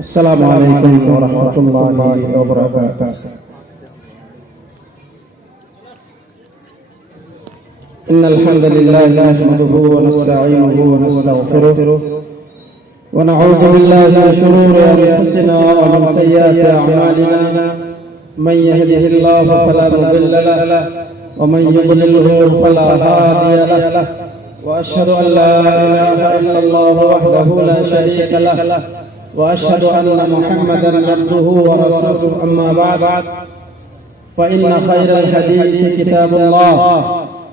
السلام علیکم ورحمۃ اللہ وبرکاتہ۔ إن الحمد لله نحمده ونستعينه ونستغفره ونعوذ بالله من شرور أنفسنا ومن سيئات أعمالنا، من يهده الله فلا مضل له ومن يضلله فلا هادي له، وأشهد أن لا إله إلا الله وحده لا شريك له، وأشهد أن محمدا عبده ورسوله. أما بعد، فإن خير الحديث كتاب الله،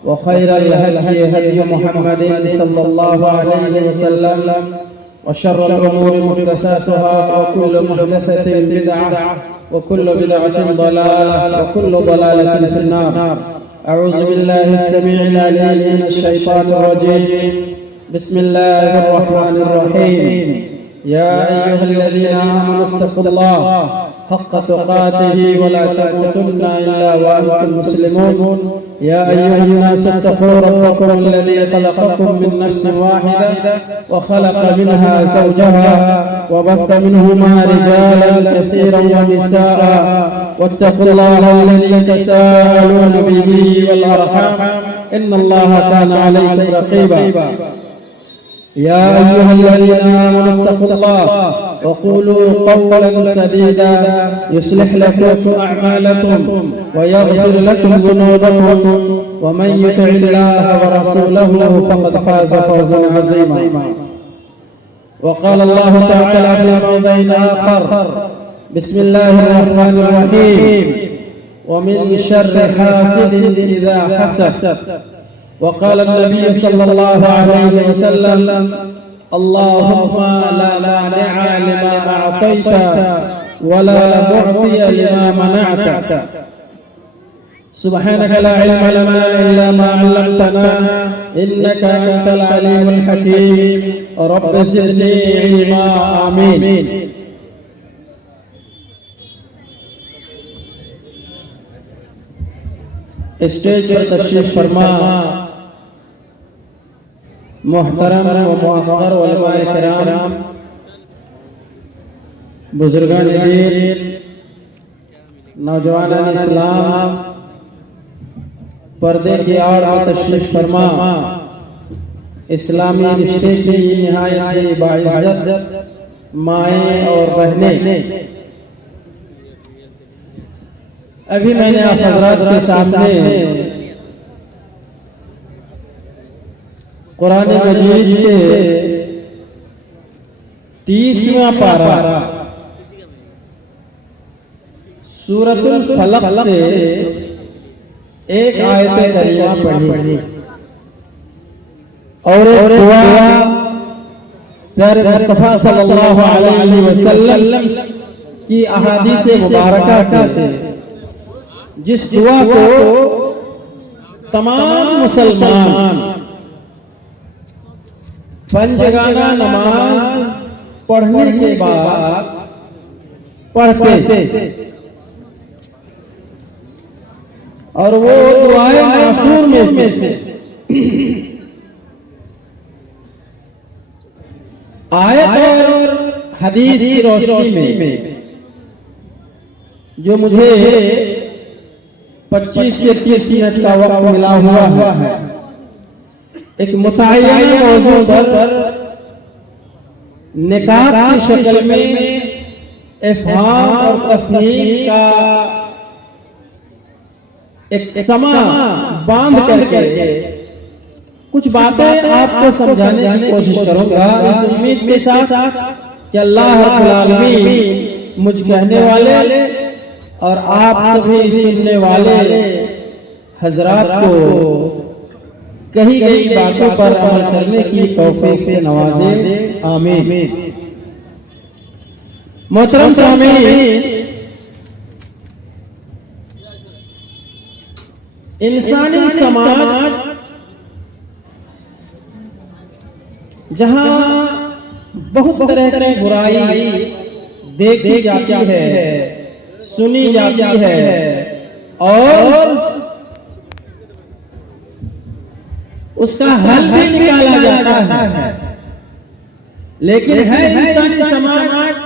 وخير الهدي هدي محمد صلى الله عليه وسلم، وشر الأمور محدثاتها، وكل محدثة بدعة، وكل بدعة ضلالة، وكل ضلالة في النار. أعوذ بالله السميع العليم من الشيطان الرجيم. بسم الله الرحمن الرحيم. يا أيها الذين آمنوا اتقوا الله حق تقاته ولا تموتن إلا وأنتم مسلمون. يا أيها الناس اتقوا ربكم الذي خلقكم من نفس واحدة وخلق منها زوجها وبث منهما رجالا كثيرا ونساء، واتقوا الله الذي تساءلون به والأرحام إن الله كان عليكم رقيبا. يا أيها الذين آمنوا اتقوا الله وقولوا قولا سديدا يصلح لكم أعمالكم ويغفر لكم ذنوبكم، ومن يطع الله ورسوله فقد فاز فوزا عظيما. وقال الله تعالى في موضع آخر: بسم الله الرحمن الرحيم. ومن شر حاسد إذا حسد. وقال النبي صلى الله عليه وسلم: اللهم لا مانع لما أعطيت ولا معطي لما منعت. سبحانك لا علم لنا إلا ما علمتنا إنك أنت العليم الحكيم. رب زدني علما. آمين. اسٹیج پر تشریف فرما محترم و معزز علماء کرام، بزرگان دین، نوجوانان اسلام، پردے کی آڑ میں تشریف فرما اسلامی رشتے کی نہایت باعزت مائیں اور بہنیں، ابھی میں نے آپ حضرات کے سامنے قرآن مجید سے 30واں پارہ سورۃ الفلق سے ایک آیت کریمہ پڑھی اور ایک دعا پیارے مصطفیٰ صلی اللہ علیہ وسلم کی احادیث مبارکہ سے، جس دعا کو تمام مسلمان پنجگانہ نماز پڑھنے کے بعد پڑھتے، اور وہ دعائے معصور میں سے آیت اور حدیث کی روشنی میں جو مجھے 25 سے 30 منٹ کا وقت ملا ہوا ہے، ایک متعین موضوع پر نکات کی شکل میں افہام اور تفہیم کا ایک سما باندھ کر کے کچھ باتیں آپ کو سمجھانے کی کوشش کروں گا، اس امید کے ساتھ کہ اللہ رب العالمین مجھ کہنے والے اور آپ سبھی سننے والے حضرات کو کہی گئی باتوں پر عمل کرنے کی توفیق سے نوازے. آمین. محترم سامعین، انسانی سماج جہاں بہت طرح کی برائی دیکھی جاتی ہے، سنی جاتی ہے، اور اس کا حل بھی نکالا جاتا ہے، لیکن ہے انسانی سماج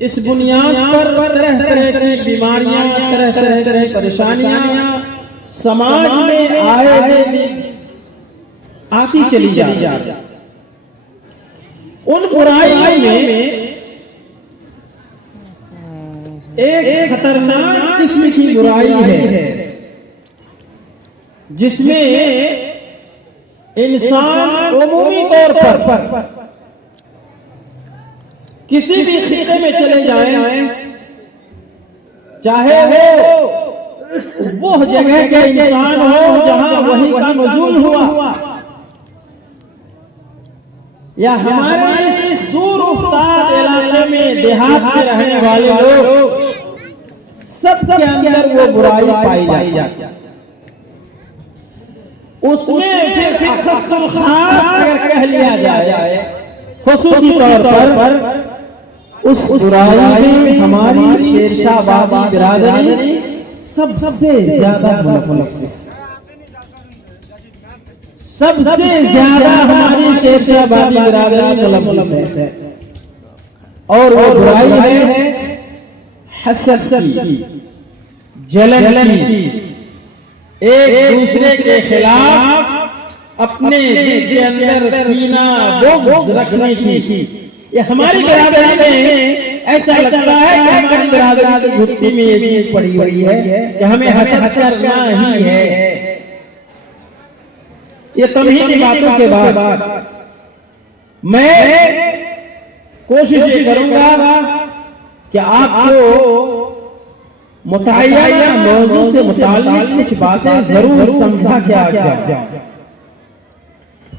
اس بنیاد پر طرح طرح کی بیماریاں، طرح طرح کی پریشانیاں سماج میں آتی چلی جاتی ہیں۔ ان برائیوں میں ایک خطرناک قسم کی برائی ہے جس میں انسان عمومی طور پر کسی بھی خطے میں چلے جائیں، چاہے وہ جگہ کے انسان ہو جہاں وحی کا نزول ہوا، یا ہمارے اس دور افتاد علاقے میں دیہات میں رہنے والے لوگ، سب کے اندر وہ برائی پائی جاتی ہے۔ اس میں پھر اخص الخاص اگر کہہ لیا جائے، خصوصی طور پر اس برائی میں ہماری شیرشاہ بابی برادری سب سے زیادہ ملوث ہے۔ سب سے زیادہ ہماری شیرشاہ بابی برادری ملوث ہے، اور وہ برائی ہے حسد کی، جلن کی، ایک دوسرے کے خلاف اپنے دل کے اندر کینہ بغض رکھنے کی۔ یہ ہماری برادری میں ایسا لگتا ہے کہ ہماری برادری کی گھٹی میں یہ چیز پڑی ہوئی ہے کہ ہمیں حسد کرنا ہی ہے۔ یہ تمہیدی باتوں کے بعد میں کوشش یہ کروں گا کہ آپ کو متعینہ موضوع سے متعلق کچھ باتیں ضرور سمجھا کیا جائے۔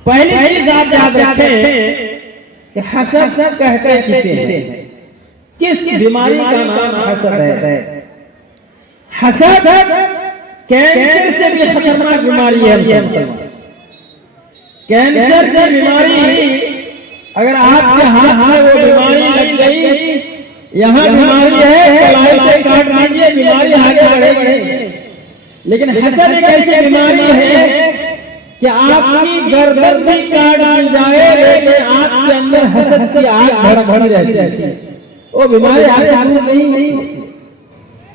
پہلی چیز آپ یاد رکھیں کہ حسد کہتے کسے ہیں، کس بیماری کا نام حسد ہے۔ حسد کینسر سے بھی خطرناک بیماری ہے۔ کینسر کی بیماری اگر آپ کے ہاتھ میں وہ بیماری لگ گئی، یہاں بیماری ہے، کلائی سے کاٹ دیجیے، بیماری آگے بڑھے گی۔ لیکن حسد ایک ایسی بیماری ہے کہ آپ کی گردن بھی کاٹ دی جائے لیکن آپ کے اندر حسد کی آگ بڑھ رہتی ہے، وہ بیماری آگے نہیں۔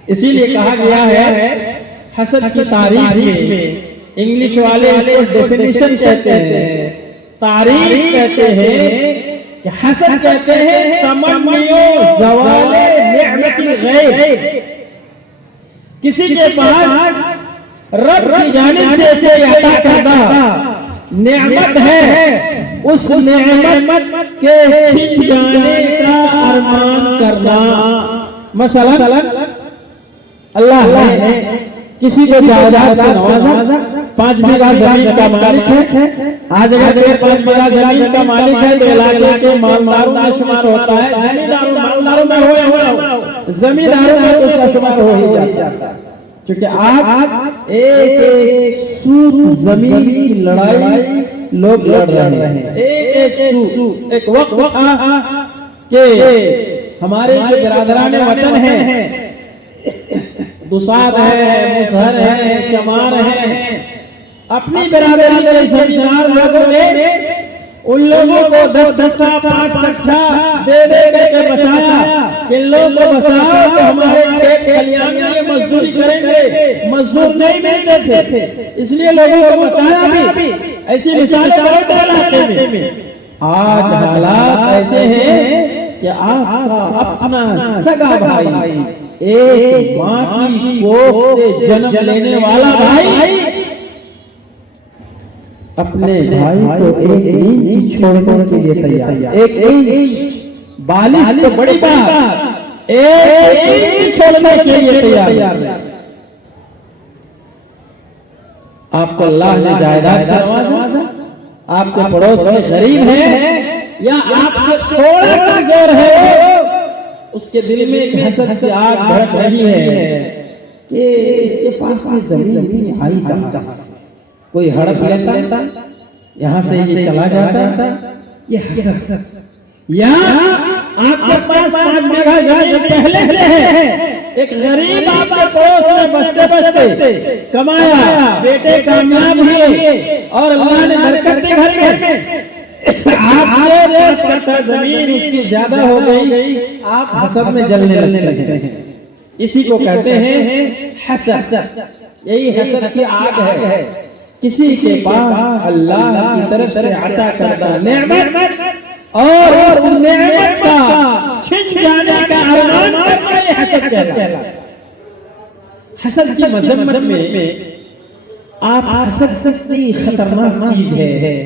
اسی لیے کہا گیا ہے حسد کی تعریف میں، انگلش والے ڈیفینیشن کہتے ہیں، تعریف کہتے ہیں کہ حسد کہتے ہیں تمنیوں زوال نعمت الغیر، کسی کے پاس رب کی جانب سے عطا کردہ نعمت ہے، اس نعمت کے چھن جانے کا ارمان کرنا۔ مثلا اللہ نے کسی کو جائیداد سے نوازا، 5 بیگھہ زمین کا مالک ہے، آج اگر 5 بیگھہ زمین کا مالک ہے تو علاقے کے مالداروں میں شمار ہوتا ہے، زمینداروں مالداروں میں ہوئے زمینداروں میں اس کا شمار ہو ہی جاتا ہے، چونکہ آپ ایک سود زمین کی لڑائی لوگ لڑ رہے ہیں۔ ایک سود، ایک وقت کہ ہمارے جو برادران وطن ہیں، دسات ہے، مسہر ہے، چمار ہے، اپنی برادری کے زمیندار لوگوں نے ان لوگوں کو 10 کٹھا 5 کٹھا دے کے بسایا کہ ان لوگوں کو بساؤ تو ہمارے کھیت کھلیان میں مزدوری کریں گے، مزدور نہیں ملتے تھے، اس لیے لوگوں کو بسایا بھی۔ ایسی مثالیں بہت علاقے میں۔ آج حالات ایسے ہیں کہ آپ کا اپنا سگا بھائی، ایک ماں کی کوکھ سے جنم لینے والا بھائی، اپنے بھائی کو 1 انچ چھوڑنے کے لیے تیار، 1 انچ بالغ تو بڑی بات، 1 انچ چھوڑنے کے لیے تیار۔ آپ کو اللہ نے جائیداد سے نوازا، آپ کے پڑوس میں غریب ہے یا آپ سے تھوڑا کمزور ہے، اس کے دل میں ایک حسد کی آگ بھڑک رہی ہے کہ اس کے پاس یہ زمین بھی آئی کہاں سے، کوئی ہڑپ لیتا یہاں سے یہ چلا جاتا، یہ حسد۔ یا آپ کے پاس 5 بیگھہ زمین پہلے سے ہے، ایک غریب آپ کے پڑوس میں بستے بستے کمایا، بیٹے کامیاب ہوئے اور اللہ نے برکت دی گھر میں، آپ سے 5 کٹھا زمین اس کی زیادہ ہو گئی، آپ حسد میں جلنے لگے ہیں۔ اسی کو کہتے ہیں حسد۔ یہی حسد کی آگ ہے، کسی کے پاس اللہ کی طرف سے عطا کردہ نعمت اور اس نعمت کا چھن جانے کا ارمان کرنا، یہ حسد کہلاتا ہے۔ حسد کی مذمت میں آپ حسد کتنی خطرناک چیز ہے،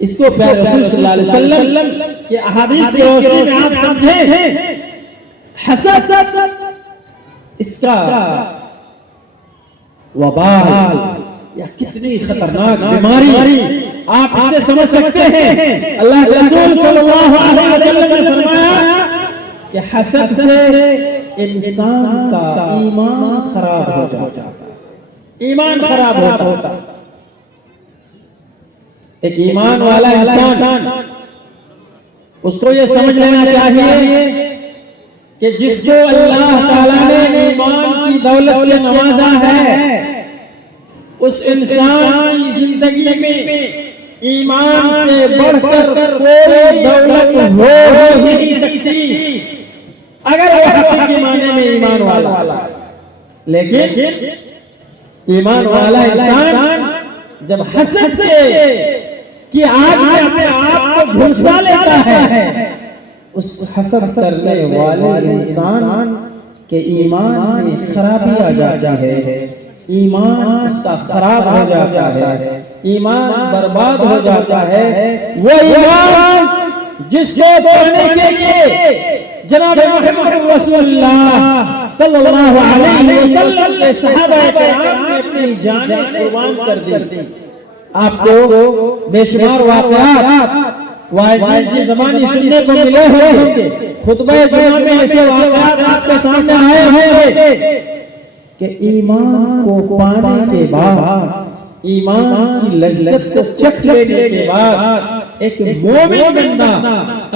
اس کو پیارے رسول صلی اللہ علیہ وسلم کے احادیث کی روشنی میں آپ سمجھیں۔ حسد اس کا وبال یا کتنی خطرناک بیماری آپ اسے سمجھ سکتے ہیں۔ اللہ کے رسول صلی اللہ علیہ وسلم نے فرمایا کہ حسد سے انسان کا ایمان خراب ہو جاتا ہے، ایمان خراب ہوتا ہے۔ ایک ایمان والا انسان اس کو یہ سمجھ لینا چاہیے کہ جس کو اللہ تعالیٰ نے ایمان کی دولت سے نوازا ہے، اس انسان کی زندگی میں ایمان سے بڑھ کر کوئی دولت ہو ہی نہیں سکتی اگر وہ حقیقی معنی میں ایمان والا۔ لیکن ایمان والا انسان جب حسد کی آگ میں اپنے آپ کو جھلسا لیتا ہے، اس حسد کرنے والے انسان کے ایمان میں خرابی آ جاتی ہے، ایمان اس کا خراب ہو جاتا ہے، ایمان برباد ہو جاتا ہے۔ وہ ایمان جس کو پانے کے لیے جناب محمد رسول اللہ صلی اللہ علیہ وسلم کے صحابہ کرام نے اپنی جانیں قربان کر دی۔ آپ کو بے شمار واقعات وائزین کی زبانی سننے کو ملے ہیں، خطبہ جمعہ میں ایسے واقعات آپ کے سامنے آئے ہیں کہ ایمان کو پانے کے بعد، ایمان کی لذت کو چکھ لینے کے بعد ایک مومن بندہ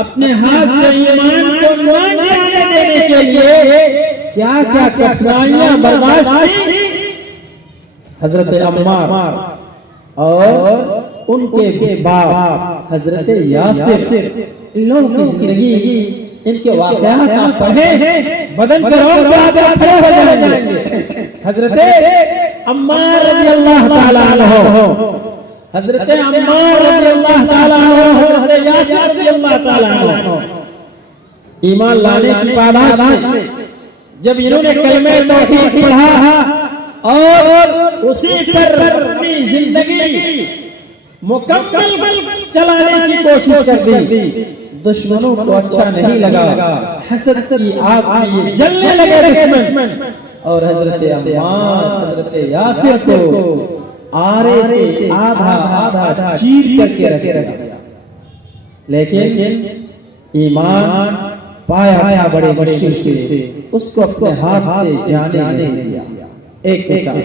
اپنے ہاتھ سے ایمان کو نوازنے دینے کے لیے کیا کیا کٹھنائیاں برداشت کی۔ حضرت عمار اور ان کے باپ حضرت یاسر، ان لوگوں کی زندگی، ان کے واقعات آپ پڑھیں، بدن پر اور زیادہ کھڑے ہو جائیں گے۔ حضرت عمار رضی اللہ تعالیٰ عنہ، حضرت عمار رضی اللہ تعالیٰ عنہ، حضرت یاسر رضی اللہ تعالیٰ عنہ ایمان لانے کی پاداش میں جب انہوں نے کلمہ توحید پڑھا اور اسی پر اپنی زندگی مکمل چلانے کی کوشش کر دی، دشمنوں کو اچھا نہیں لگا، حسد کی آگ میں جلنے لگے دشمن، اور حضرت عمار حضرت یاسر کو آرے سے آدھا چیر کر کے رکھا، لیکن ایمان پایا بڑے مشکل سے، اس کو اپنے ہاتھ سے جانے نہیں دیا۔ ایک مثال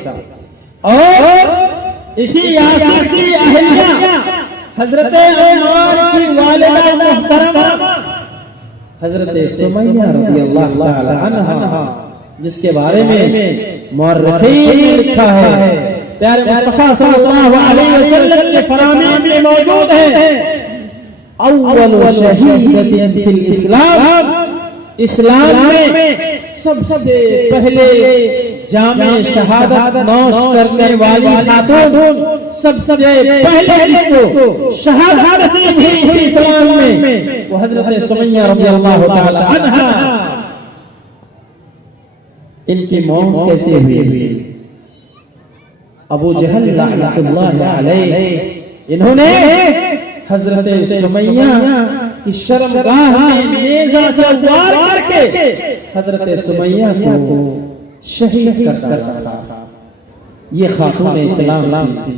اور اسی یاسر کی اہلیہ حضرت عمار کی والدہ محترمہ حضرت سمیہ رضی اللہ تعالی عنہا، جس کے بارے میں مورخین نے لکھا ہے، پیارے مصطفیٰ صلی اللہ علیہ وسلم کے فرامین میں موجود ہے، اول شہیدۃ فی الاسلام، اسلام میں سب سے پہلے جامع شہادت نوش کرنے والی خاتون، سب سے پہلے جس کو شہادت دی تھی اسلام میں، وہ حضرت سمیہ رضی اللہ تعالی عنہا۔ ان کی موت کیسے ہوئی؟ ابو جہل لعنت اللہ علیہ، انہوں نے حضرت سمیہ کی شرمگاہ میں نیزہ سے وار کر کے حضرت سمیہ کو شہید کر ڈالا تھا۔ یہ خاتون اسلام تھی،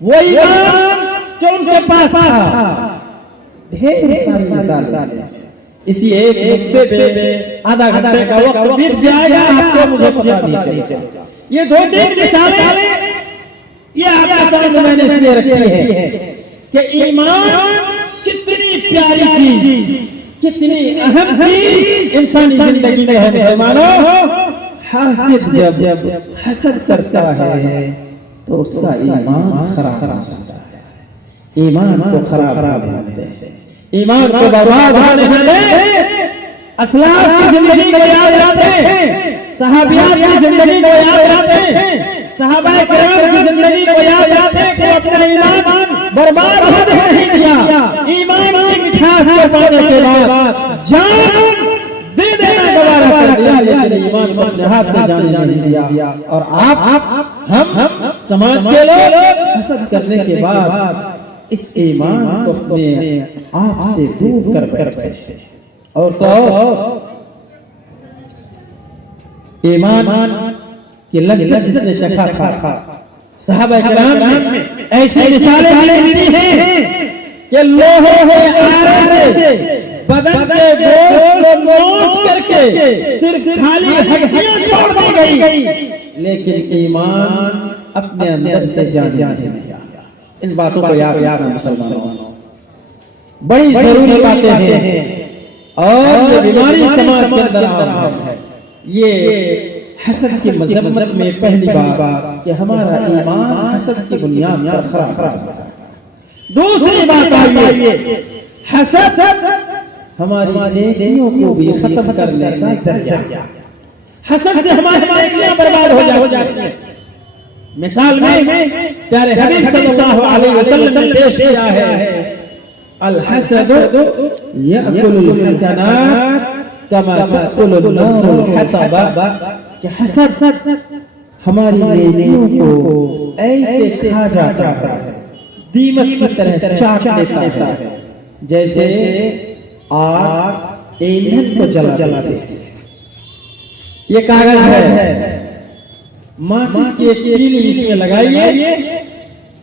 وہ ایمان جو ان کے پاس تھا۔ ڈھیر ساری مثالیں، اسی ایک نقطے پہ آدھا گھنٹے کا وقت بیت جائے گا، آپ کو مجھے پتا نہیں چلے گا۔ یہ دو تین مثالیں یہ آدھا سال میں نے اس لیے رکھی ہے کہ ایمان کتنی پیاری چیز، کتنی اہم چیز انسانی زندگی میں ہے۔ مسلمانوں، حاسد جب حسد کرتا ہے تو اس کا ایمان خراب ہو جاتا ہے، ایمان کو خراب کر دیتے ہیں۔ ایمان کو برباد ہونے سے دے، اسلاف کی زندگی کو یاد رکھیں، صحابیات کی زندگی کو یاد رکھیں، صحابہ کرام کی زندگی کو یاد رکھیں کہ اپنا ایمان برباد نہیں کیا، ایمان کی مٹھاس کو پانے کے بعد جان دے دینا گوارا کر دیا، لیکن ایمان کو اپنے ہاتھ سے جانے نہیں دیا۔ اور ہم سماج کے لوگ حسد کرنے کے بعد اس ایمان کو اپنے آپ سے دور کر بیٹھتے ہیں۔ اور تو ایمان کی لذت جس نے چکھا تھا، صحابہ کرام نے ایسی مثالیں ملتی ہیں کہ لوہے آرے سے بدن کے گوشت کو نوچ کر کے صرف خالی ہڈیاں چھوڑ دی گئی، لیکن ایمان اپنے اندر سے جان نہیں آیا۔ ان باتوں کو یاد رکھنا مسلمانوں، بڑی ضروری باتیں ہیں، اور یہ بیماری سماج کے اندر عام ہے۔ یہ حسد کی مذمت میں پہلی بات کہ ہمارا ایمان حسد کی بنیاد پر خراب ہے۔ دوسری بات آئیے، حسد ہماری نیکیوں کو بھی ختم کرنے کا ذریعہ، حسد سے ہماری نیکیاں برباد ہو جاتی ہیں۔ مثال میں پیارے حبیب صلی اللہ علیہ وسلم نے پیش کیا ہے، الحسد یأکل الحسنات کما تأکل النار الحطب، کہ حسد ہماری نیکیوں کو ایسے کھا جاتا ہے، دیمک کی طرح چاٹ لیتا ہے، جیسے آگ ایندھن کو جلا دیتی ہے۔ یہ کاغذ ہے، ماچس کی ایک تیلی اس میں لگائیے،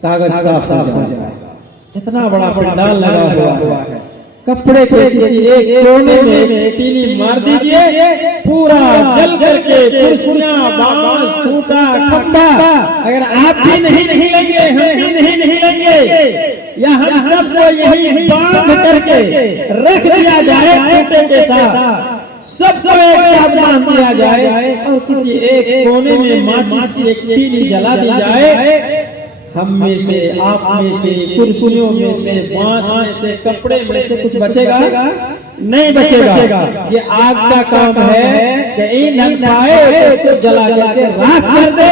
کاغذ صاف ہو جائے گا۔ اتنا بڑا پنڈال لگا ہوا ہے، کپڑے کے کسی ایک کونے میں تیلی مار دیجئے، پورا جل کر کے کرسیاں، بانس، ٹوٹا کھمبا اگر آپ بھی نہیں لیں گے، ہم بھی نہیں لیں گے، یا ہم سب کو یہی باندھ کر کے رکھ دیا جائے ٹوٹے کے ساتھ، سب کو ایک ساتھ باندھ دیا جائے اور کسی ایک کونے میں ماچس کی ایک تیلی جلا دی جائے، ہم میں سے، آپ میں سے، کرسیوں میں سے، بانس میں سے، کپڑے میں سے کچھ بچے گا؟ نہیں بچے گا۔ یہ آگ کا کام ہے کہ ایندھن پائے اس کو جلا کے راکھ کر دے۔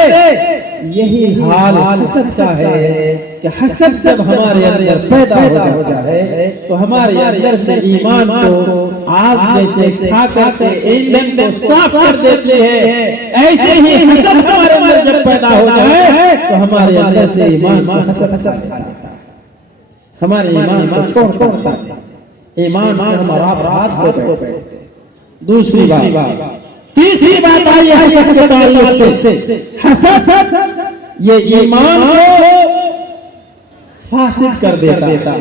یہی حال حسد کا ہے کہ حسد جب ہمارے اندر پیدا ہو جائے تو ہمارے اندر سے ایمان کو آگ جیسے کھا کر کے ایندھن کو صاف کر دیتے ہیں، ایسے ہی حسد ہمارے اندر جب پیدا ہو جائے تو ہمارے اندر سے ایمان کو حسد کر دیتا ہے، ہمارے ایمان کو چھوڑ دیتا ہے، ایمان سے ہمارا ہاتھ دھو بیٹھتے ہیں۔ دوسری بات، تیسری بات آئی حسد کے تعلق سے، حسد یہ ایمان کو فاسد کر دیتا،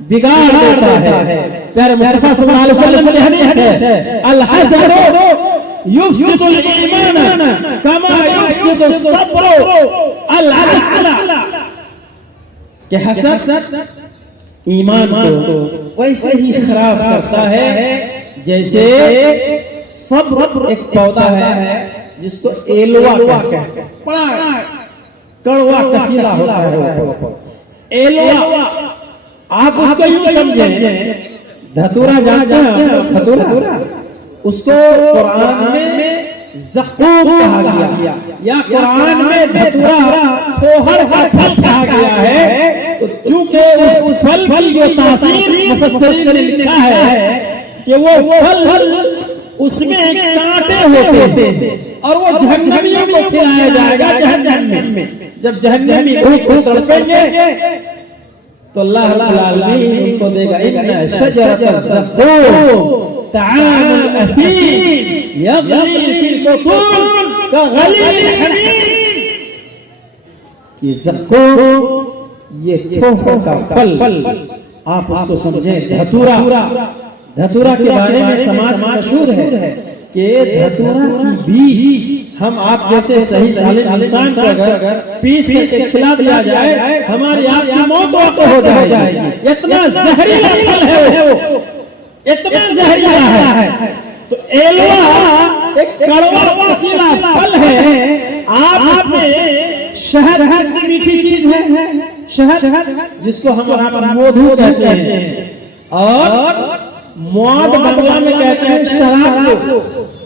بگاڑ دیتا ہے۔ پیارے مصطفیٰ صلی اللہ علیہ وسلم کی حدیث ہے، الحسد یفسد الایمان کما یفسد الصبر العسل، کہ حسد ایمان کو ویسے ہی خراب کرتا ہے جیسے صبر ایک پودا ہے جس کو ایلوا کہتے ہیں، بڑا کڑوا کسیلا ہوتا ہے۔ ایلوا آپ اس کو یوں سمجھیں، دھتورا جانتے ہیں، دھتورا اس کو قرآن میں زقوم کہا گیا، یا قرآن میں دھتورا کھوہر کا پھل کہا گیا ہے۔ تو چونکہ اس پھل کی جو تاثیر مفسرین نے لکھا ہے کہ وہ پھل اس میں کانٹے ہوتے ہیں اور وہ جہنمیوں کو کھلایا جائے گا جہنم میں۔ جب جہنمی بھوک تڑپیں گے تو اللہ رب العالمین ان کو دے گا، ان شجرۃ الزقوم طعام الاثیم یغلی فی البطون کغلی الحمیم، کہ زقوم یہ کھوہر کا پھل، آپ اس کو سمجھیں دھتورا۔ دھتورا کے بارے میں سماج مشہور ہے کہ دھتورا کی بیج ہم آپ جیسے صحیح سالم انسان کو اگر پیس کے کھلا دیا جائے، ہماری آپ کی موت واقع ہو جائے گی، اتنا زہریلا پھل ہے وہ، اتنا زہریلا ہے۔ تو ایلوا ایک کڑوا کسیلا پھل ہے۔ آپ نے شہد میٹھی چیز ہے، شہد جس کو ہم مدھو کہتے ہیں، اور مواد بنگلہ میں کہتے ہیں شراب کو،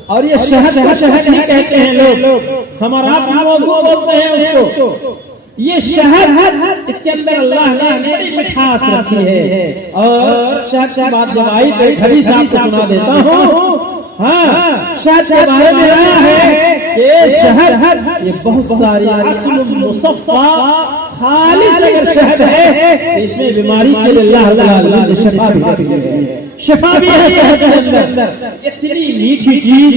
اور یہ شہد ہی کہتے ہیں لوگ، ہمارا موضوع بولتے ہیں اس کو. یہ شہد، اس کے اندر اللہ نے بڑی مٹھاس رکھی ہے. اور شہد کی بات جب آئی تو ایک حدیث آپ کو سنا دیتا ہوں. ہاں، شہد کے بارے میں آیا ہے کہ شہد یہ بہت ساری اصل مصفا خالص اگر شہد ہے تو اس میں بیماری کے لیے اللہ تعالیٰ نے شفا بھی رکھی ہے. شفا بھی ہے شہد کے اندر. اتنی میٹھی چیز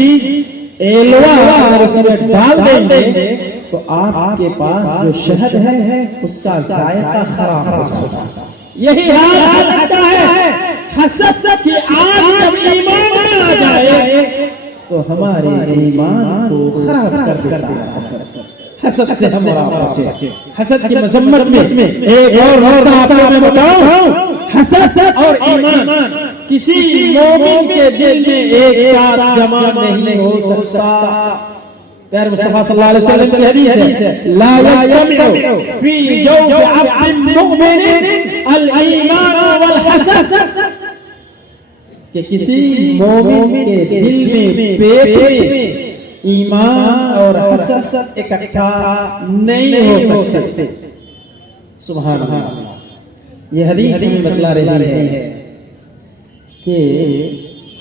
ایلوا اگر اس میں ڈال دیں گے تو آپ کے پاس جو شہد ہے اس کا ذائقہ خراب ہو جاتا ہے. یہی حال ہو سکتا ہے حسد کی آگ جب ایمان میں آ جائے تو ہمارے ایمان کو خراب کر دیتا ہے. حسد سے ہمارا بچے. حسد کی مذمت میں ایک اور نقطہ آپ کو میں بتاؤں. حسد اور ایمان کسی مومن کے دل میں ایک ساتھ جمع نہیں ہو سکتا. پیارے مصطفیٰ صلی اللہ علیہ وسلم کی حدیث ہے لا یجتمع فی جوف عبد مؤمن الایمان والحسد، کہ کسی مومن کے دل میں پیٹ میں ایمان اور حسد اکٹھا نہیں ہو سکتے. سبحان اللہ. یہ حدیث میں بتلا رہی ہے کہ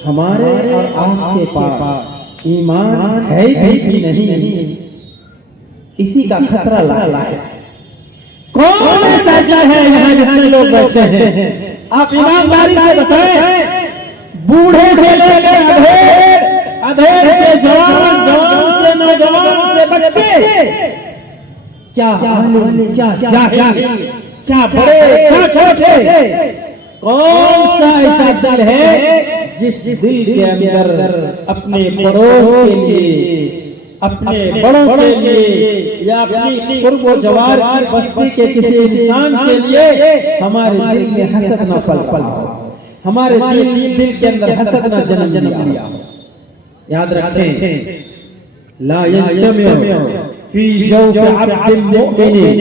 ہمارے اور آپ کے پاس ایمان ہے بھی نہیں، اسی کا خطرہ لا ہے. کون ایسا ہے یہاں جتنے لوگ بیٹھے ہیں؟ آپ ایمانداری سے بتائیں. بوڑھے سے لے کے ادھیر سے جوان، جوان سے نوجوان سے بچے، کیا عالم، کیا جاہل، کیا بڑے، کیا چھوٹے، کون سا ایسا دل ہے جس دل کے اندر اپنے پڑوس کے لیے، اپنے بڑوں کے لیے یا اپنی قرب و جوار کی بستی کے کسی انسان کے لیے ہمارے دل میں حسد نہ پل ہو، ہمارے دل کے اندر حسد نہ جنم لیا ہو. یاد رکھیں لا یجتمع فی جوف عبد مؤمن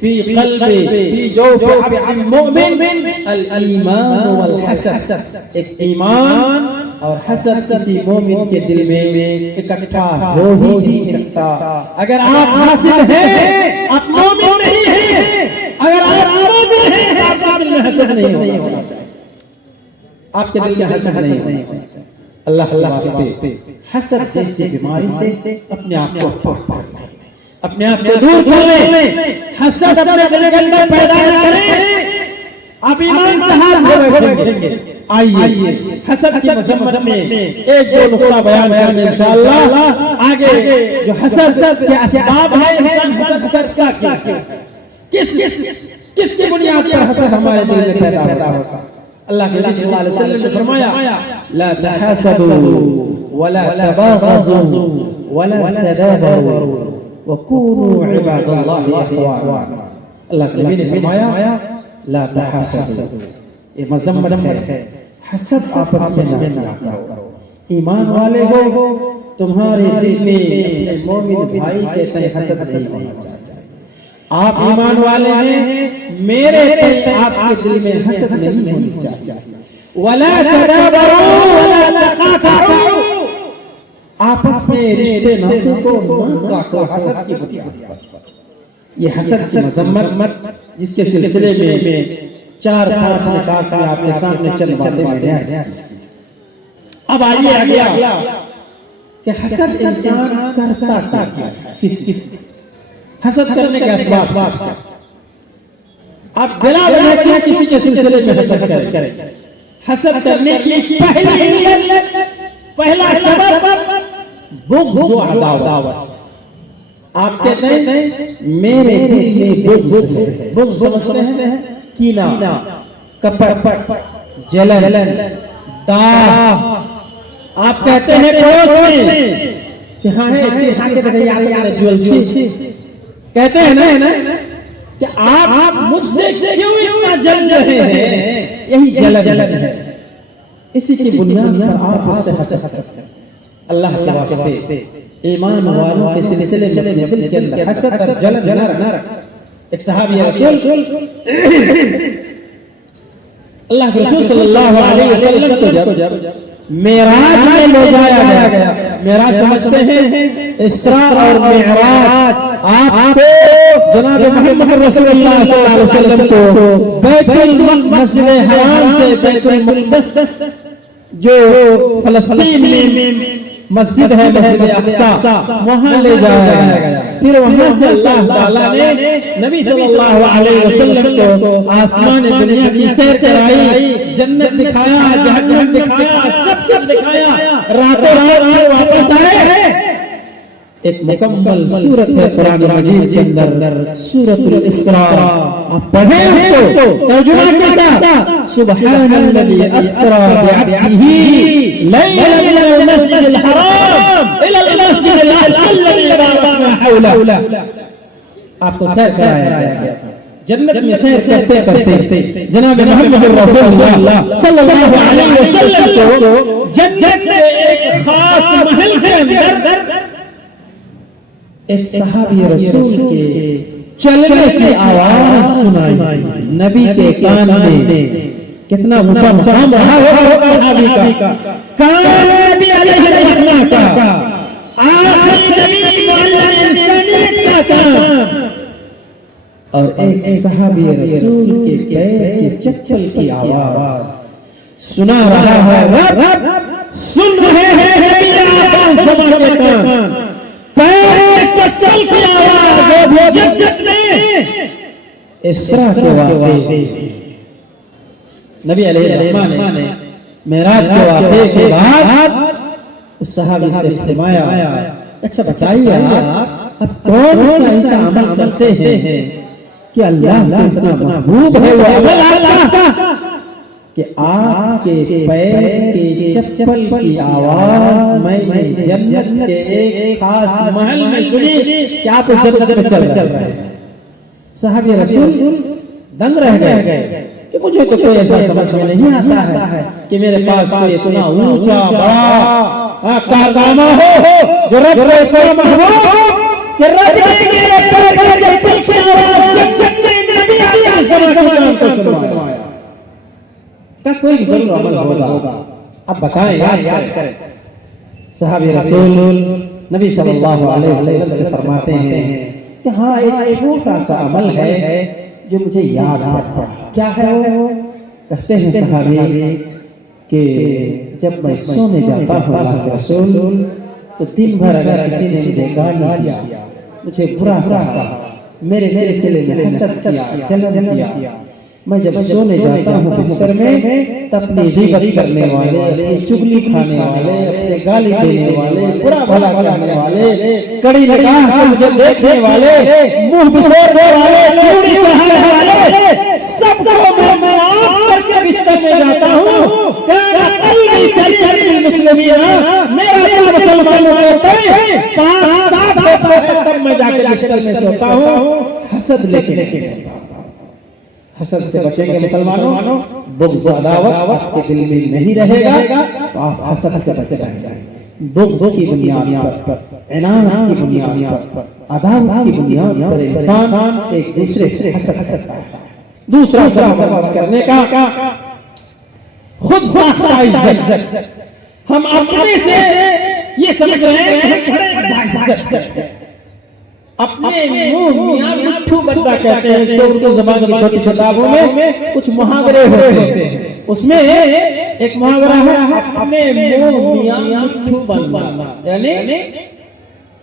فی قلب فی جوف عبد مؤمن الایمان والحسد. ایک ایمان اور حسد کسی مومن کے دل میں اکٹھا ہو ہی نہیں سکتا. اگر آپ حاسد ہیں، آپ مومن نہیں ہیں. اگر آپ مومن ہیں تو آپ کے دل میں حسد نہیں ہونا چاہیے. آپ کے دل میں حسد نہیں ہونا چاہیے. اللہ کے واسطے حسد جیسی بیماری سے اپنے آپ کو پاک کریں، اپنے آپ کو دور کریں. حسد اپنے دل کے اندر پیدا کریں. آپ ایمان سے ہاتھ دھوئیں گے. آئیے حسد کی مذمت میں ایک دو نقطہ بیان کریں انشاءاللہ. آگے جو حسد کے اسباب ہیں، انسان حسد کرتا کیا، کس کی بنیاد پر حسد ہمارے دل میں پیدا ہوتا ہے. اللہ کے نبی صلی اللہ علیہ وسلم نے فرمایا لا تحاسدوا ولا تباغضوا ولا تدابروا وكونوا عباد الله اخوانا. اللہ کے نبی نے فرمایا لا تحاسدوا، یہ مذمت ہے. حسد آپس میں نہ کیا کرو. ایمان والے ہو، تمہارے دل میں اپنے مومن بھائی کے تئیں حسد نہیں ہونا چاہیے. آپ ایمان والے ہیں، میرے تئیں آپ کے دل میں حسد نہیں ہونی چاہیے. ولا تدابروا ولا تقاطعوا، آپس میں رشتے ناطوں کو نہ کاٹو حسد کی بنیاد پر. یہ حسد کی مذمت جس کے سلسلے میں 4-5 نکات میں آپ کے سامنے چند باتیں میں نے. اب آئیے اگلا کہ حسد انسان کرتا کیا ہے، کس حسد کرنے کے اسباب. آپ بلا وجہ کیوں کسی کے سلسلے میں حسد کریں؟ حسد کرنے کی پہلا سبب بغض و عداوت. آپ کہتے ہیں میرے دل میں بغض ہے. بغض سمجھتے ہیں کینہ، کپٹ، جلن، داغ. آپ کہتے ہیں پڑوس میں کہ ہاں کہتے ہیں نا کہ آپ مجھ سے کیوں اتنا جل رہے ہیں، یہی جلن ہے. اسی کی بنیاد پر آپ اس سے حسد کرتے ہیں. اللہ کے واسطے ایمان والوں کے سلسلے میں اپنے دل کے اندر حسد اور جلن نہ رکھ. ایک صحابی رسول اللہ کے رسول صلی اللہ علیہ وسلم کو جب معراج میں لے جایا گیا، معراج سمجھتے ہیں اسراء اور معراج، آپ کو جناب محمد رسول اللہ صلی اللہ علیہ وسلم کو بیت المسجد حرام سے بیت المقدس جو فلسطین میں مسجد ہے، مسجد اقصی، وہاں لے جایا گیا۔ پھر وہاں سے اللہ تعالیٰ نے نبی صلی اللہ علیہ وسلم کو آسمان دنیا کی سیر کرائی، جنت دکھایا، جہنم دکھایا، سب کچھ دکھایا، راتوں رات واپس آئے۔ ایک مکمل سورت ہے قرآن مجید کے اندر، سورۃ الاسراء، آپ پڑھیں اس کو، ترجمہ کیا؟ سبحان الذی اسری بعبدہ لیلا من المسجد الحرام الی المسجد الاقصی الذی بارکنا حولہ۔ آپ کو سیر کرایا گیا، جنت میں سیر کرتے کرتے جناب محمد رسول اللہ صلی اللہ علیہ وسلم کو جنت کے ایک خاص محل کے اندر ایک صحابی رسول کے چلنے کی آواز سنائی، نبی کے کان میں۔ کتنا اونچا مقام رہا ہوگا صحابی کا، کان نبی علیہ السلام کا، آخری نبی معلم انسانیت کا کام، اور ایک صحابی رسول کے پیر کی چپل کی آواز سنا رہا ہے۔ رب سن رہے ہیں نبی آسمان زمان کے کان، چل کی آواز، وہ جنت میں اسراء کے واقعے، نبی علیہ السلام نے معراج کے واقعے کے بعد اس صحابی سے فرمایا، اچھا بتائیے آپ کون سا ایسا عمل کرتے ہیں کہ اللہ کو اتنا محبوب ہے وہ عمل آپ کا کہ آپ کے پیر کی چپل کی آواز میں نے جنت کے ایک خاص محل میں سنی کہ آپ اس جنت میں چل رہے ہیں۔ صحابی رسول دنگ رہ گئے کہ مجھے تو کوئی ایسا سمجھ میں نہیں آتا ہے کہ میرے پاس کوئی اتنا اونچا بڑا کارنامہ ہو جو رب کو محبوب کہ رب نے میرے پیر کی چپل کی آواز جنت میں نبی علیہ السلام کو سنوایا۔ کا کوئی ضرور عمل ہوگا، اب بتائیں، یاد کریں۔ صحابی رسول نبی صلی اللہ علیہ وسلم سے فرماتے ہیں کہ ہاں ایک چھوٹا سا عمل ہے جو مجھے یاد آتا ہے۔ کیا ہے وہ؟ کہتے ہیں صحابی کہ جب میں سونے جاتا ہوں اللہ کے رسول تو دن بھر اگر کسی نے مجھے گالی دیا، مجھے برا کہا، میرے سلسلے میں حسد کیا، جلن کیا، میں جب سونے جاتا ہوں بستر میں تو اپنی غیبت کرنے والے، اپنی چغلی کھانے والے، اپنے گالی دینے والے، برا بھلا کرنے والے، کڑی نگاہ سے مجھے دیکھنے والے، منہ بکھیرنے والے، چوڑی چڑھانے والے، سب کو میں معاف کر کے بستر میں جاتا ہوں۔ کہنا قلبی سیدی المسلمین، میرا دل مسلمانوں ہوتا ہے، پاک ہوتا ہے، تب میں جا کے بستر میں سوتا ہوں، حسد لے کے نہیں سوتا ہوں۔ حسد سے بچیں گے مسلمانوں، بغض و عداوت آپ کے دل میں نہیں رہے گا تو آپ حسد سے بچ جائیں گے۔ بغض کی بنیاد پر، عناد کی بنیاد پر، عداوت کی بنیاد پر انسان ایک دوسرے سے حسد کرتا ہے۔ دوسرا برداشت کرنے کا خود ساختہ عزت، ہم اپنے سے یہ سمجھ رہے ہیں کہ بڑے عزت کرتے ہیں، اپنے منہ میاں مٹھو بندہ کہتے ہیں، جو اردو زبان کی چھوٹی کتابوں میں کچھ محاورے ہوتے ہیں، اس میں ایک محاورہ ہے اپنے منہ میاں مٹھو بندہ، یعنی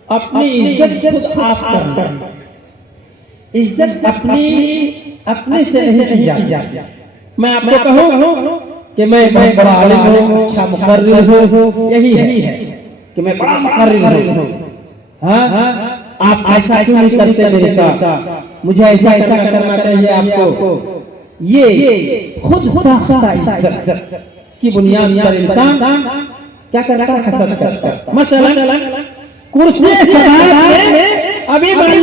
اپنی عزت خود آپ کرنا، عزت اپنے سے نہیں کی جاتی۔ میں آپ کو کہوں کہ میں بڑا عالم ہوں، اچھا مقرر ہوں، یہی ہے کہ میں بڑا مقرر ہوں، ہاں آپ ایسا کیوں نہیں کرتے میرے ساتھ، مجھے ایسا کرنا چاہیے آپ کو۔ یہ خود ساختہ عزت کی بنیاد پر انسان کیا کرتا ہے؟ حسد کرتا ہے۔ مثلا کرسی صدارت میں ابھی ہمارے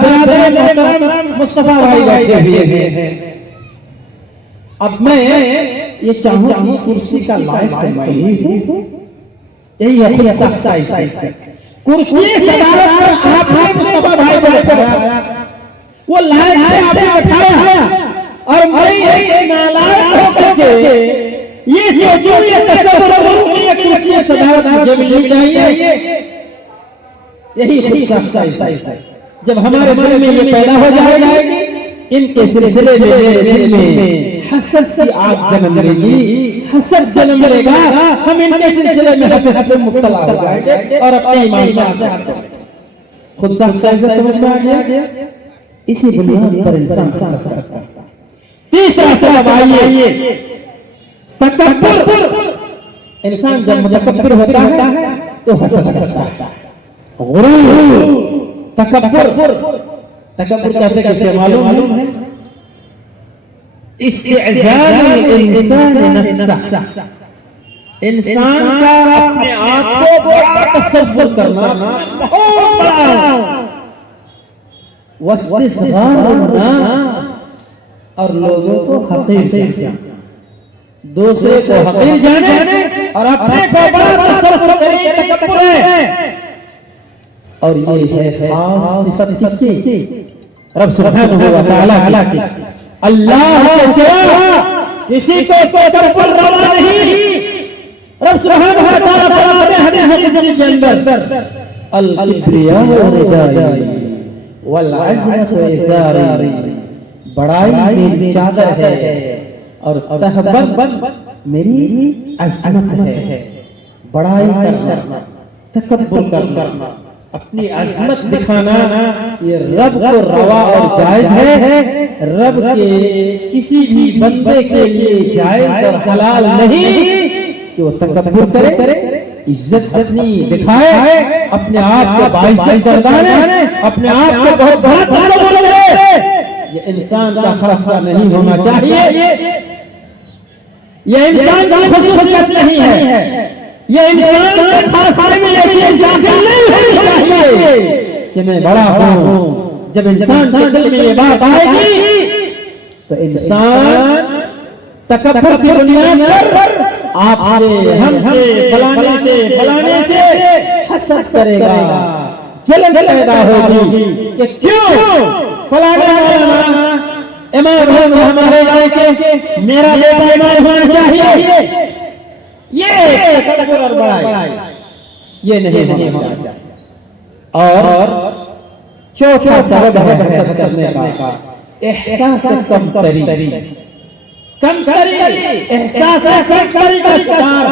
برادر محترم مصطفیٰ بھائی بیٹھے ہوئے ہیں، اب میں یہ چاہوں کہ کرسی کا لائق میں ہی ہوں، یہی ہے خود ساختہ عزت۔ کرسی صدارت پر آپ نے مصطفیٰ بھائی کو بٹھایا، وہ لائق ہے، آپ نے بٹھایا، اور میں نالائق ہو کر کے یہ سوچوں یہ تصور یہ کرسی صدارت مجھے ملنی چاہیے، یہی خود ساختہ ہے۔ جب ہمارے من میں یہ پیدا ہو جائے گی، ان کے سلسلے میں میرے دل میں حسد کی آگ جنم لے گی، حسد جنم لے گا، ہم ان کے سلسلے میں حسد میں مبتلا ہو جائیں گے اور اپنے ایمان سے آزاد ہو جائیں گے۔ خود ساختہ عزت سمجھ میں آ گیا، اسی بنیاد پر انسان حسد کرتا ہے۔ تیسرا سبب آئیے تکبر۔ انسان جب متکبر ہوتا ہے تو حسد کرتا ہے۔ غرور، تکبر کہتے کیسے معلوم ہے؟ استعزاز الانسان نفسہ، انسان کا اپنے آپ کو بڑا تصور کرنا، بہت بڑا، واستصغار الناس، اور لوگوں کو حقیر جانا، دوسرے کو حقیر جانے اور اپنے کو بڑا تصور کرنے تکبر ہے۔ اور یہ ہے خاص صفت کس کی؟ رب سبحانہ و تعالیٰ کی۔ اللہ کے سوا کسی کو تکبر روا نہیں۔ رب سبحانہ و تعالیٰ نے حدیث کے اندر الکبریاء ردائی والعظمت ازاری، بڑائی میری چادر ہے اور تکبر میری عظمت ہے۔ بڑائی کرنا، تکبر کرنا، اپنی عظمت دکھانا، یہ رب کو روا اور جائز ہے۔ رب کے کسی بھی بندے کے لیے جائز اور حلال نہیں کہ وہ تکبر کرے، عزت اپنی دکھائے، اپنے آپ کو باعزت گردانے، اپنے آپ کو بہت بڑا بولے۔ یہ انسان کا خاصہ نہیں ہونا چاہیے، یہ انسان کی خصوصیت نہیں ہے، یہ انسان کے خاصے میں یہ داخل نہیں ہونی چاہیے کہ میں بڑا ہوں۔ جب انسان کے دل میں یہ بات آئے گی تو انسان تکبر کی بنیاد پر آپ سے، ہم سے، فلانے سے حسد کرے گا، جلن پیدا ہوگی کہ کیوں فلانا امام ہے ہمارے علاقے، میرا بیٹا امام ہونا چاہیے۔ یہ تکبر اور بڑائی یہ نہیں ہونا چاہیے۔ اور چوتھا سبب ہے حسد کرنے کا احساس کمتری، احساس کمتری کا شکار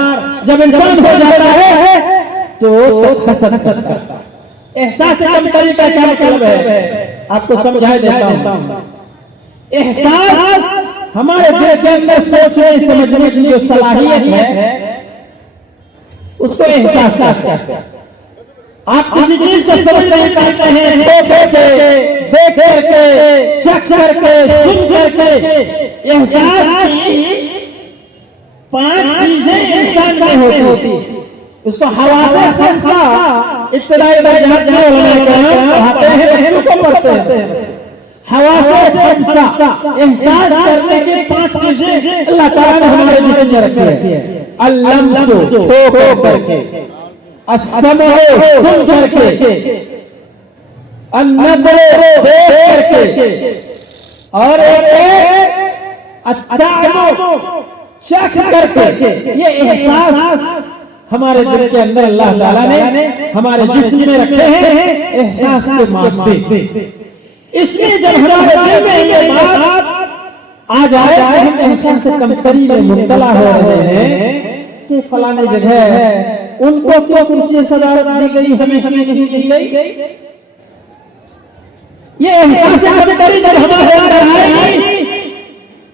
جب انسان ہو جاتا ہے تو حسد کرتا ہے۔ احساس کمتری کا کیا مطلب ہے؟ آپ کو سمجھا دیتا ہوں۔ احساس ہمارے دل کے اندر سوچنے سمجھنے کی جو صلاحیت ہے اس کو احساس کہتے ہیں۔ آپ کسی چیز کو سمجھ نہیں پاتے ہیں، دیکھ کر کے، چکھ کر کے، سن کر کے۔ احساس کی 5 چیزیں انسان میں ہوتی، اس کو حواس خمسہ ابتدائی درجات میں پڑھاتے ہیں، ان کو پڑھتے ہیں۔ حواس خمسہ، احساس کرنے کی 5 چیزیں اللہ تعالیٰ نے ہمارے جسم میں رکھی ہے۔ اللمس، چھو کر کے، السمع، سن کر کے، النظر، دیکھ کر کے، اور الطعم، چکھ کر کے۔ یہ احساس ہمارے دل کے اندر اللہ تعالیٰ نے ہمارے جسم میں رکھے ہیں، احساس کے مادے۔ اس میں جب ہمارے دل میں یہ بات آ جائے ہم احساس کمتری میں مبتلا ہو رہے ہیں کہ فلانے جگہ ہے، ان کو کیوں کرسی صدارت دی گئی، ہمیں نہیں دی گئی۔ یہ احساس کمتری جب ہمارے اندر آئے گی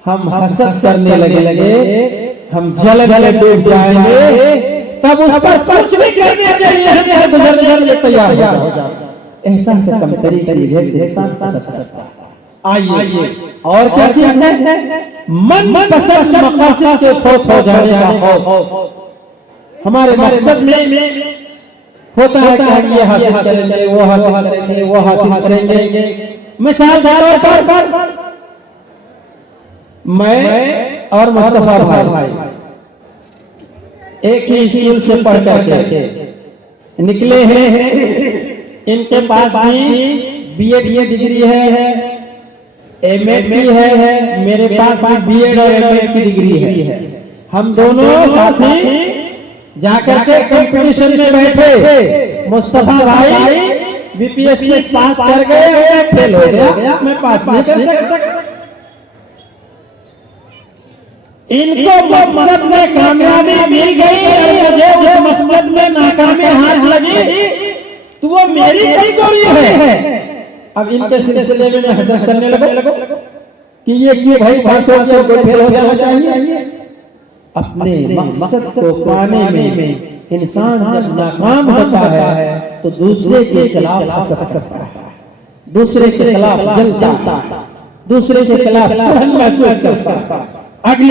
ہم حسد کرنے لگے، ہم جلنے ڈوب جائیں گے، تب اس پر کچھ بھی کرنے کے لیے ہمیں گزرنے تیار ہو جائے۔ احساس کمتری کی وجہ سے انسان حسد کرتا ہے۔ آئیے اور کیا چیز ہے؟ من پسند مقاصد کے فوت ہو جانے کا خوف۔ ہمارے مقصد میں ہوتا ہے کہ ہم یہ حاصل کریں گے، وہ حاصل کریں گے، وہ حاصل کریں گے۔ مثال کے طور پر میں اور مصطفیٰ بھائی ایک ہی اسکول سے پڑھ کر کے نکلے ہیں، ان کے پاس بھی بی اے ڈگری ہے، ایم ایڈ کی ہے، میرے پاس بی ایڈ اور ایم ایڈ کی ڈگری ہے. ہم دونوں ساتھی جا کر کے کمپٹیشن میں بیٹھے. مصطفیٰ بھائی بی پی ایس سی پاس کر گئے اور فیل ہو گیا، میں پاس نہیں کر سکتا. ان کو مقصد میں کامیابی مل گئی اور مجھے جو مقصد میں ناکامی ہاتھ لگی تو وہ میری کمزوری ہے. اب ان کے سلسلے میں حسد کرنے لگو کہ یہ بھائی پاس ہو گیا کوئی فیل ہو جانا چاہیے. اپنے مقصد کو پانے میں انسان جب ناکام ہوتا ہے تو دوسرے کے خلاف حسد کرتا ہے، دوسرے کے خلاف جلتا ہے، دوسرے کے خلاف محسوس کرتا ہے. اگلی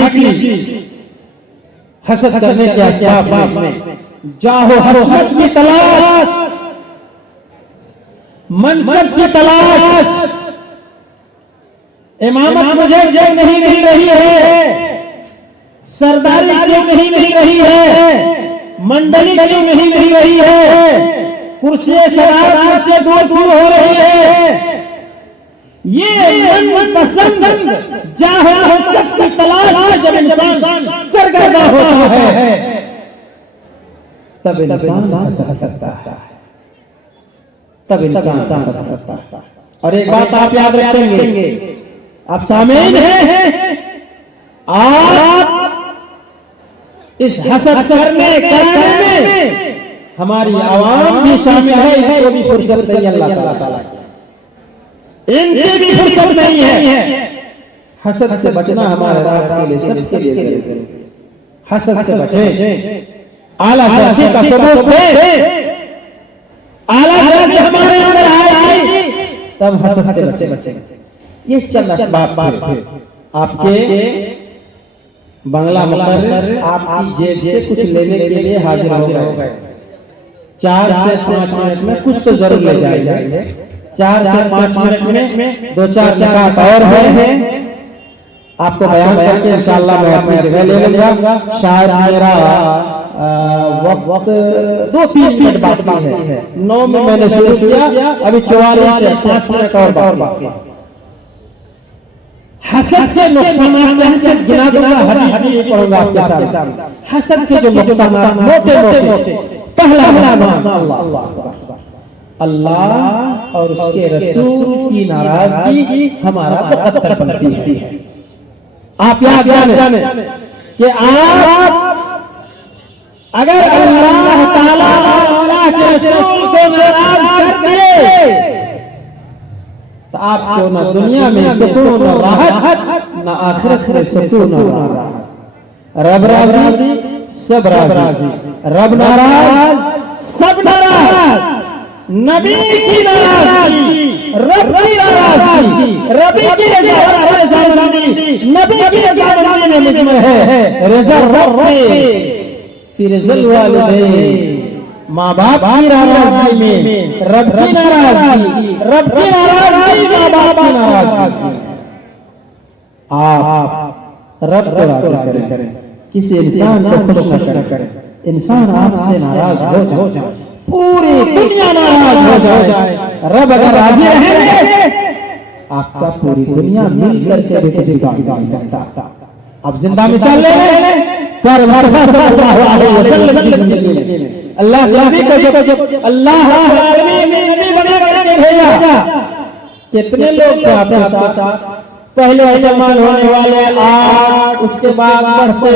حسد کرنے کے اسباب میں جاہ و حسد کی تلاش، منصب کی تلاش. امامت مجھے جو نہیں رہی ہے، سرداری کیوں نہیں رہی ہے، منڈلی کیوں نہیں رہی ہے، کرسی صدارت سے دور ہو رہی ہے. یہ من پسند جاہ و حسد کی تلاش جب انسان سرگردہ ہوتا ہے تب انسان حسد کرتا ہے، تب انسان حسد کرتا ہے. اور ایک بات آپ یاد رکھیں گے، آپ سامعین ہیں، آپ اس حسد کرنے میں ہماری عوام بھی شامل ہے، اس کو بھی فرصت نہیں اللہ تعالیٰ کی، ان کی بھی فرصت نہیں ہے. حسد سے بچنا ہمارے رات کے لیے سب کے لیے ضروری ہے. حسد سے بچیں، اعلیٰ ذاتی کا ثبوت دے، اعلیٰ ذاتی ہمارے اندر آئے تب حسد سے بچیں. یہ چند اسباب تھے. آپ کے بنگلہ مقرر آپ کی جیب سے کچھ لینے کے لیے حاضر ہو گئے. 4 سے 5 منٹ میں کچھ تو ضرور لے جائیں گے. 4 سے 5 منٹ میں 2-4 نکات اور ہیں، آپ کو بیان کر کے انشاءاللہ میں اپنی جگہ لے لوں گا. شاید میرا وقت 2-3 منٹ باقی ہے. 9 میں نے شروع کیا، ابھی 44 سے 5 منٹ اور باقی ہے. حسد کے نقصانات سے گنا دوں گا، حدیث پڑھوں گا آپ کے ساتھ. حسد کے جو نقصانات موٹے، پہلا اللہ اور اس کے رسول کی ناراضگی ہمارا مقدر بنتی ہے. آپ یاد جانیں کہ آپ اگر اللہ تعالیٰ اللہ کے رسول کو ناراض کر دیے تو آپ کو نہ دنیا میں سکون و راحت، نہ آخرت میں سکون و راحت. رب راضی سب راضی، رب ناراض سب ناراض. نبی کی ناراضگی، رب کی ناراضگی، رب کی رضامندی، نبی کی رضامندی میں مجمع ہے. رضا رب کی رضا الوالدین، ماں باپ کی ناراضگی میں رب کی ناراضگی، رب کی ناراضگی ماں باپ کی ناراضگی. آپ رب کو راضی کریں، کسی انسان کو خوش نہ کریں. انسان آپ سے ناراض ہو جائے، پوری دنیا ناراض ہو جائے، رب اگر راضی رہیں گے آپ کا پوری دنیا مل کر کے بھی کچھ نہیں سکتا. اب زندہ مثال لے لیں اللہ نبی کو جو اللہ نبی بنا کے بھیجا، کتنے لوگ تھے آپ کے ساتھ؟ پہلے مسلمان ہونے والے 8، اس کے بعد بڑھتے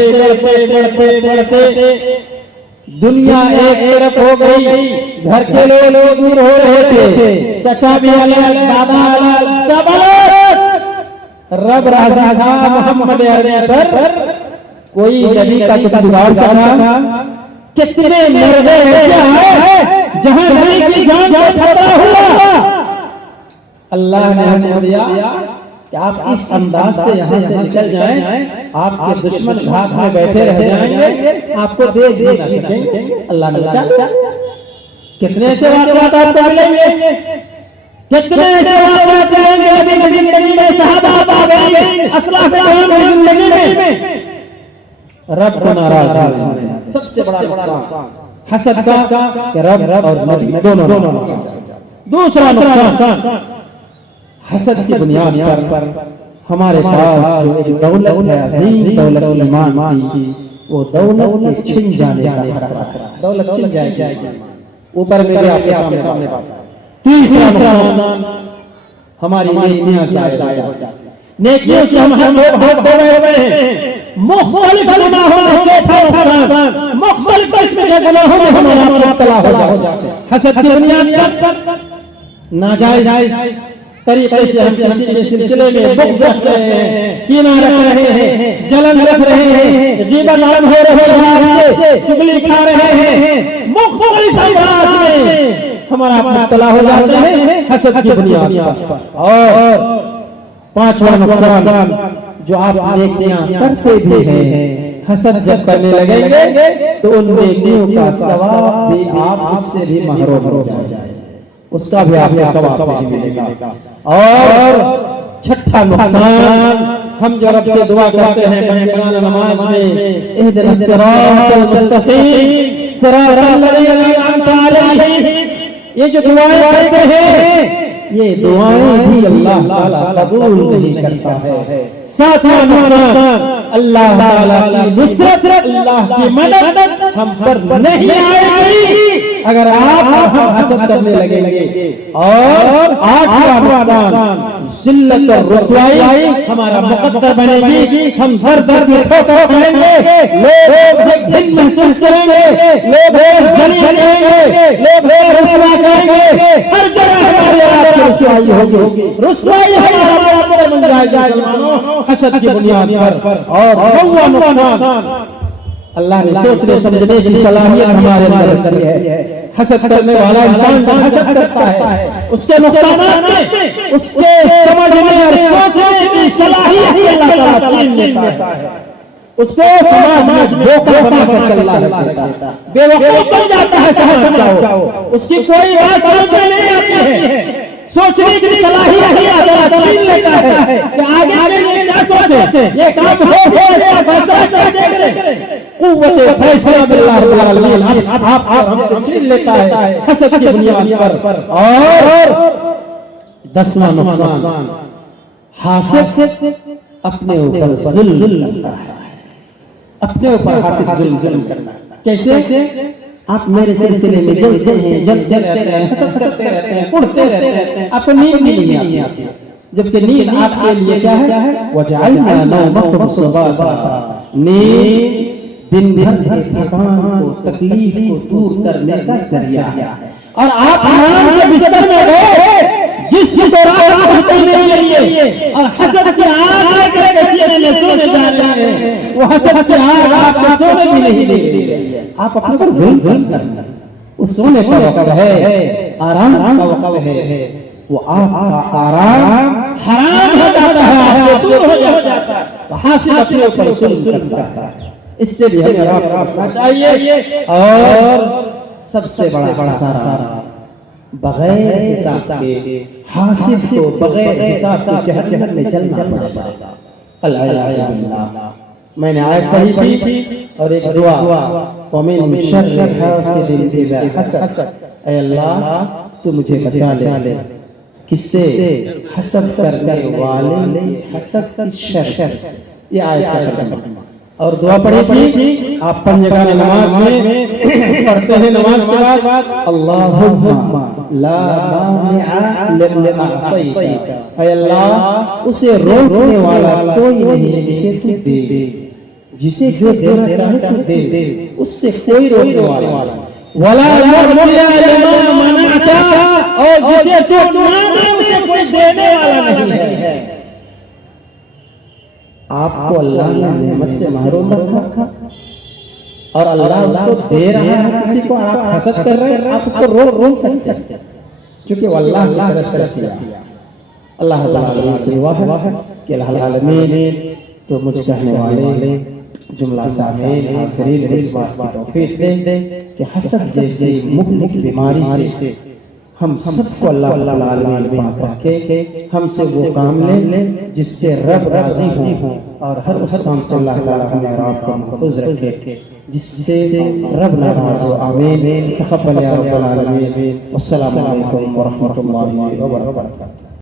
دنیا ایک طرف ہو گئی. گھر کے لوگ دور ہو رہے تھے، چچا بھی الگ، دادا الگ، سب الگ. رب راضی تھا، محمد پر کوئی نبی کا کچھ بگاڑ سکا؟ کتنے مرغے ہیں جہاں نبی کی جان کو خطرہ ہوا، اللہ نے ہمیں دیا کہ آپ اس انداز سے یہاں سے نکل جائیں، آپ کے دشمن گھات میں بیٹھے رہ جائیں گے، آپ کو دیکھ بھی نہ سکیں گے. اللہ نے بچا. کتنے سے واقعات آپ کو ملیں گے، کتنے سے واقعات ملیں گے نبی کی زندگی میں، صحابہ آ گئے، اسلاف کرام کی زندگی میں. رب کو ناراض ہونا سب سے بڑا نقصان حسد کا کہ رب اور نبی دونوں. دوسرا نقصان حسد کی بنیاد پر ہمارے پاس جو ایک دولت ہے، عظیم دولت ایمان کی، وہ دولت کے چھن جانے کا خطرہ ہے۔ دولت چھن جائے گی۔ اوپر میرے آپ کے سامنے بات ہے۔ تیسرا نقصان ہماری نیکیاں سے ضائع ہو جاتی ہیں۔ نیکیوں سے ہم بھاگ رہے ہیں، مختلف گناہوں کے نقصان، مختلف قسم کے گناہوں میں ہمارا مبتلا ہو جاتے ہیں۔ حسد کی بنیاد پر ناجائز طریقے سے ہم کسی بھی سلسلے میں بغض رکھ رہے ہیں، کینہ رکھ رہے ہیں، جلن رکھ رہے ہیں، غیبت عام ہو رہی ہے، چغلی کھا رہے ہیں، مختلف امراض میں ہمارا مبتلا ہو جاتے ہیں حسد کی بنیاد پر۔ اور پانچواں نقصان جو آپ نیکیاں کرتے بھی ہیں، حسد جب کرنے لگیں گے تو ان نیکیوں کا ثواب بھی آپ اس سے بھی محروم ہو جائیں گے، اس کا بھی آپ کو ثواب نہیں ملے گا۔ اور چھٹا نقصان، ہم جو رب سے دعا کرتے ہیں پنجگانہ نماز میں، اہدنا الصراط المستقیم صراط الذین انعمت علیہم، یہ جو دعائیں کرتے ہیں یہ دعائیں بھی اللہ تعالیٰ قبول نہیں کرتا ہے۔ ساتواں نقصان، اللہ تعالیٰ کی نصرت، اللہ کی مدد ہم پر نہیں آئے گی اگر آپ ہم حسد کرنے لگیں گے۔ اور آٹھواں نقصان، ذلت اور رسوائی ہمارا مقدر بنے گی، ہم ہر در میں ٹھوکر کھائیں گے، لوگ دن محسوس کریں گے، لوگ ذلیل کہیں گے، لوگ رسوا کہیں گے، ہر جگہ ہمارے آپ کی رسوائی ہوگی، رسوائی ہمارا مقدر بن جائے گا حسد کی بنیاد پر۔ اور نواں نقصان، اللہ نے سوچنے سمجھنے کی صلاحیت ہمارے اندر رکھی ہے۔ حسد کرنے والا انسان جب حسد کرتا ہے، اس کے نقصانات میں اس کے سمجھنے اور سوچنے کی صلاحیت اللہ تعالیٰ چھین لیتا ہے، اس کو سماج میں دھوکہ بنا کر چلا رہتا ہے، بے وقوف بن جاتا ہے سمجھ جاؤ، اس کی کوئی بات سمجھ نہیں آتی ہے، سوچنے کی صلاحیت اللہ تعالیٰ چھین لیتا ہے کہ آگے کے لیے کیا سوچیں، یہ کام ہو یا فیصلہ کیسے کریں، قوت فیصلہ باللہ رب العالمین آپ ہم سے چھین لیتا ہے حسد کی بنیاد پر۔ اور دسواں نقصان، حاسد اپنے اوپر ظلم کرتا ہے، اپنے اوپر حاسد ظلم کرتا ہے۔ کیسے؟ آپ میرے سلسلے میں جلتے ہیں، جلتے رہتے ہیں، حسد کرتے رہتے ہیں، اڑتے رہتے ہیں، آپ کو نیند نہیں آتی، جبکہ نیند آپ کے لیے کیا ہے؟ وَجَعَلْنَا نَوْمَكُمْ سُبَاتًا، نیند دن بھر کی تھکان کو، تکلیف کو دور کرنے کا ذریعہ ہے۔ اور آپ آرام سے بستر میں گئے، جس کی دوران آپ نہیں لیے اور حسد کی آگ لے کر سینے میں سونے جا رہے ہیں، وہ حسد کی آگ آپ کو سونے بھی نہیں دے رہی ہے، آپ اپنے پر ظلم کرنا، وہ سونے کا وقت ہے، آرام کا وقت ہے، وہ آپ کا آرام حرام ہو جاتا ہے، آپ سے دور ہو جاتا ہے، حاسد اپنے اوپر ظلم کرتا ہے۔ اس سے بھی ہمیں آپ رکھنا چاہیے۔ اور سب سے بڑا خسارہ، بغیر حساب کے حاسد کو بغیر حساب کے جہنم میں چلنا پڑے گا، العیاذ باللہ۔ میں نے آیت پڑھی تھی اور ایک دعا، وَمِن شَرِّ حَاسِدٍ إِذَا حَسَدَ، اے اللہ تو مجھے بچا لے کس سے؟ حسد کرنے والے حسد کی شر سے۔ یہ آیت ہے اور دعا پڑھی تھی آپ پنجگانہ نماز میں پڑھتے ہیں، نماز کے بعد اللہم لا مانع لما اعطیت، اے اللہ اسے روکنے والا کوئی نہیں جسے تو دے، جسے جو دینا چاہے تو دے، اس سے کوئی روکنے والا ولا معطی لما منعت، اور جسے تو مانا اسے کوئی دینے والا نہیں ہے۔ آپ کو اللہ نے نعمت سے محروم رکھا اور اللہ اس کو دے رہا ہے کسی کو، آپ حسد کر رہے ہیں، آپ اس کو روک سکتے ہیں کیونکہ وہ اللہ کی طرف سے کیا۔ اللہ تعالیٰ سے دعا ہے کہ الہ العالمین تو مجھ کہنے والے جملہ سامعین حاضرین اس بات کی توفیق دے کہ حسد جیسی مہلک بیماری سے ہم سب کو اللہ العالمین پاک رکھے، ہم سے وہ کام لے جس سے رب راضی ہوں، اور ہر اس کام سے اللہ تعالیٰ ہمیں اور آپ کو محفوظ رکھے جس سے رب ناراض ہو۔ آمین۔ تقبل یا رب العالمین۔ والسلام علیکم ورحمۃ اللہ وبرکاتہ۔